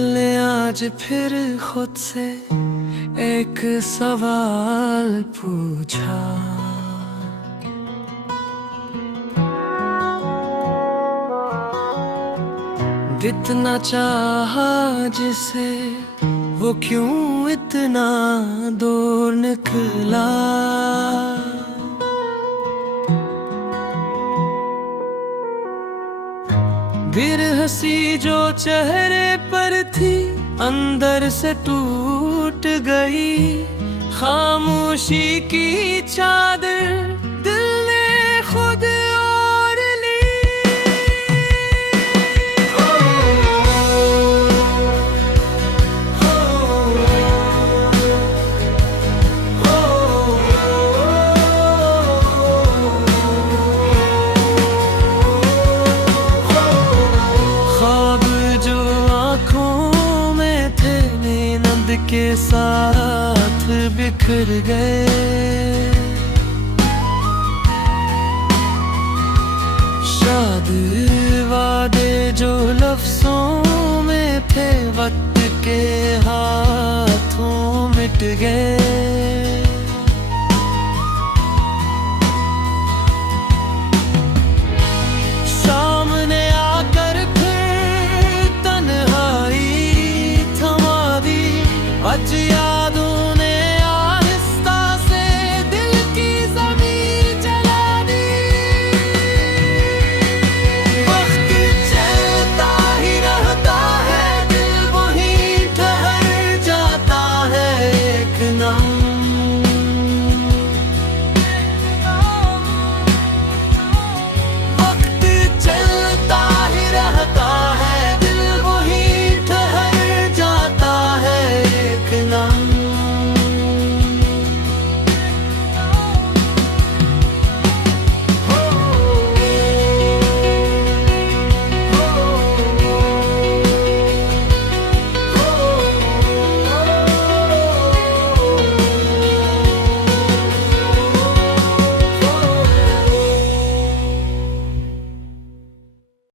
ने आज फिर खुद से एक सवाल पूछा। जितना चाहा जिसे वो क्यों इतना दूर निकला। फिर हंसी जो चेहरे पर थी अंदर से टूट गई। खामोशी की चादर दिल ने खुद ओढ़ ली। ख्वाब जो आँखों में थे नींद के साथ बिखर गए। शाद वादे जो लफ्जों में थे वक्त के हाथों मिट गए।